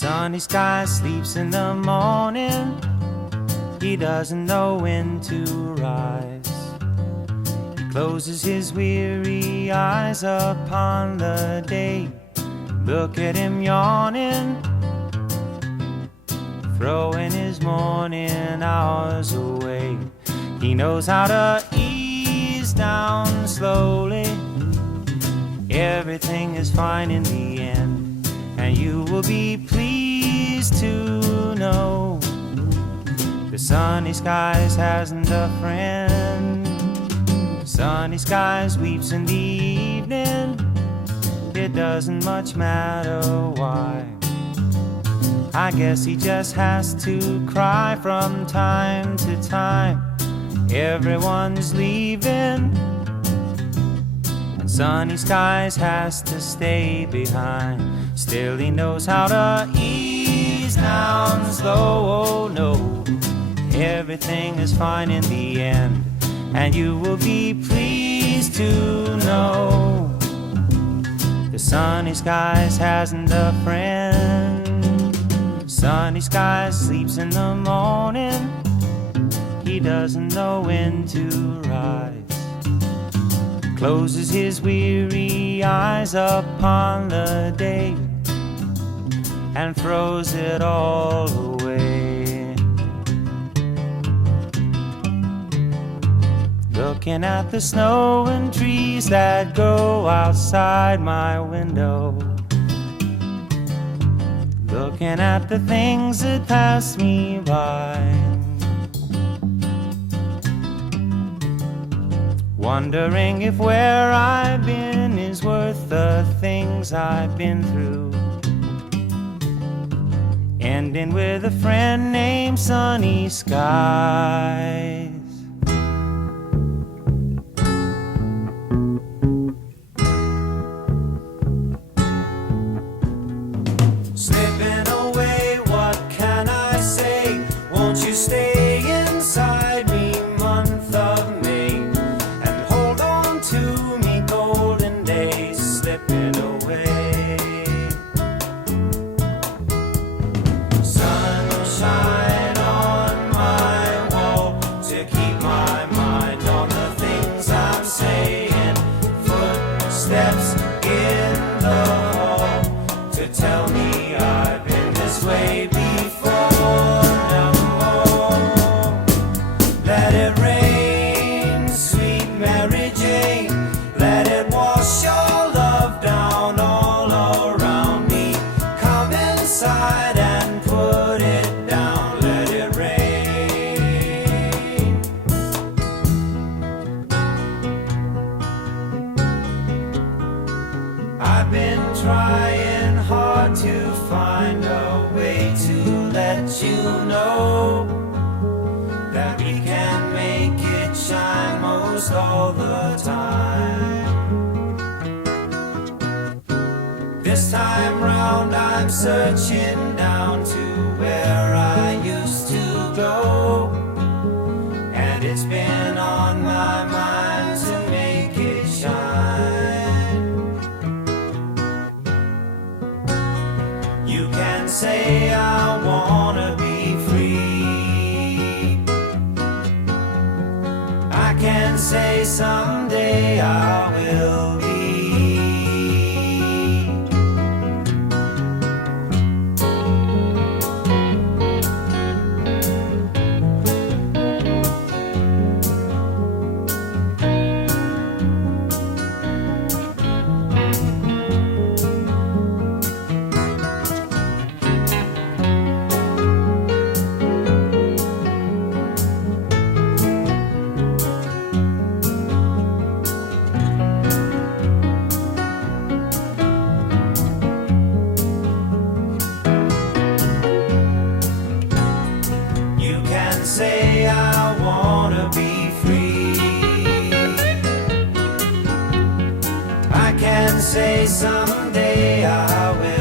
Sunny sky sleeps in the morning. He doesn't know when to rise. He closes his weary eyes upon the day. Look at him yawning, throwing his morning hours away. He knows how to ease down slowly. Everything is fine in the end, and you will be pleased to know the sunny skies hasn't a friend. Sunny skies weeps in the evening. It doesn't much matter why. I guess he just has to cry from time to time. Everyone's leaving, and sunny skies has to stay behind. Still he knows how to ease down slow. Oh no, everything is fine in the end, and you will be pleased to know the sunny skies hasn't a friend. Sunny skies sleeps in the morning. He doesn't know when to rise. Closes his weary eyes upon the day and throws it all away. Looking at the snow and trees that grow outside my window. Looking at the things that pass me by. Wondering if where I've been is worth the things I've been through. Ending with a friend named Sunny Skies. Slipping away, what can I say? Won't you stay inside me, month of May, and hold on to me, golden days slipping away. Sunshine on my wall to keep my mind on the things I'm saying. Footsteps in the hall to tell me I've been this way before. No more. Let it rain, sweet Mary Jane. Let it wash your love down all around me. Come inside and put it down. Let it rain. I've been trying hard to find a way to let you know that we can make it shine most all the time. This time round I'm searching down to where I used to go, and it's been on my mind to make it shine. You can say I wanna be free. I can say someday I will be. You can say I wanna be free. I can say someday I will.